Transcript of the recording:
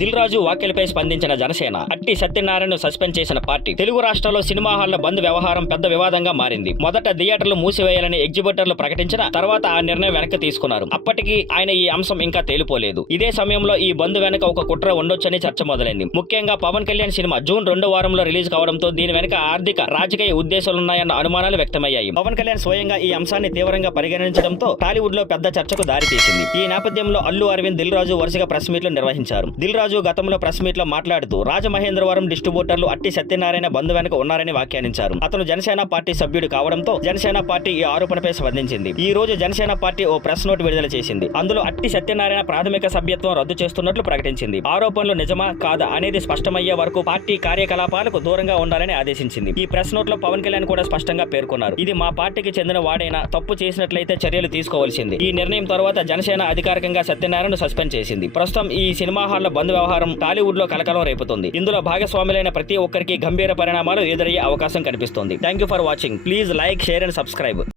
దిల్ రాజు వ్యాఖ్యలపై స్పందించిన జనసేన, అట్టి సత్యనారాయణను సస్పెండ్ చేసిన పార్టీ. తెలుగు రాష్ట్రాల్లో సినిమా హాళ్ల బంద్ వ్యవహారం పెద్ద వివాదంగా మారింది. మొదట థియేటర్లు మూసివేయాలని ఎగ్జిబిటర్లు ప్రకటించిన తర్వాత ఆ నిర్ణయం వెనక్కి తీసుకున్నారు. అప్పటికి ఆయన ఈ అంశం ఇంకా తేలిపోలేదు. ఇదే సమయంలో ఈ బంద్ వెనక ఒక కుట్ర ఉండొచ్చని చర్చ మొదలైంది. ముఖ్యంగా పవన్ కళ్యాణ్ సినిమా జూన్ 2వ వారంలో రిలీజ్ కావడంతో దీని వెనక ఆర్థిక రాజకీయ ఉద్దేశాలున్నాయన్న అనుమానాలు వ్యక్తమయ్యాయి. పవన్ కళ్యాణ్ స్వయంగా ఈ అంశాన్ని తీవ్రంగా పరిగణించడంతో టాలీవుడ్ లో పెద్ద చర్చకు దారితీసింది. ఈ నేపథ్యంలో అల్లు అరవింద్, దిల్ రాజు వరుసగా ప్రెస్ మీట్లు నిర్వహించారు. దిల్ రాజు గతంలో ప్రెస్ మీట్ లో మాట్లాడుతూ రాజమహేంద్రవరం డిస్ట్రిబ్యూటర్లు అట్టి సత్యనారాయణ బంద్ వెనక ఉన్నారని వ్యాఖ్యానించారు. అతను జనసేన పార్టీ సభ్యుడు కావడంతో జనసేన పార్టీ ఈ ఆరోపణపై స్పందించింది. ఈ రోజు జనసేన పార్టీ ఓ ప్రెస్ నోట్ విడుదల చేసింది. అందులో అట్టి సత్యనారాయణ ప్రాథమిక సభ్యత్వం రద్దు చేస్తున్నట్లు ప్రకటించింది. ఆరోపణలు నిజమా కాదా అనేది స్పష్టమయ్యే వరకు పార్టీ కార్యకలాపాలకు దూరంగా ఉండాలని ఆదేశించింది. ఈ ప్రెస్ నోట్ లో పవన్ కళ్యాణ్ కూడా స్పష్టంగా పేర్కొన్నారు. ఇది మా పార్టీకి చెందిన వాడైనా తప్పు చేసినట్లయితే చర్యలు తీసుకోవాల్సింది. ఈ నిర్ణయం తర్వాత జనసేన అధికారికంగా సత్యనారాయణ సస్పెండ్ చేసింది. ప్రస్తుతం ఈ సినిమా హాళ్ల బంద్ వ్యవహారం టాలీవుడ్ లో కలకలం రేపుతుంది. ఇందులో భాగస్వాములైన ప్రతి ఒక్కరికి గంభీర పరిణామాలు ఎదురయ్యే అవకాశం కనిపిస్తోంది. Thank you for watching. Please like, share and subscribe.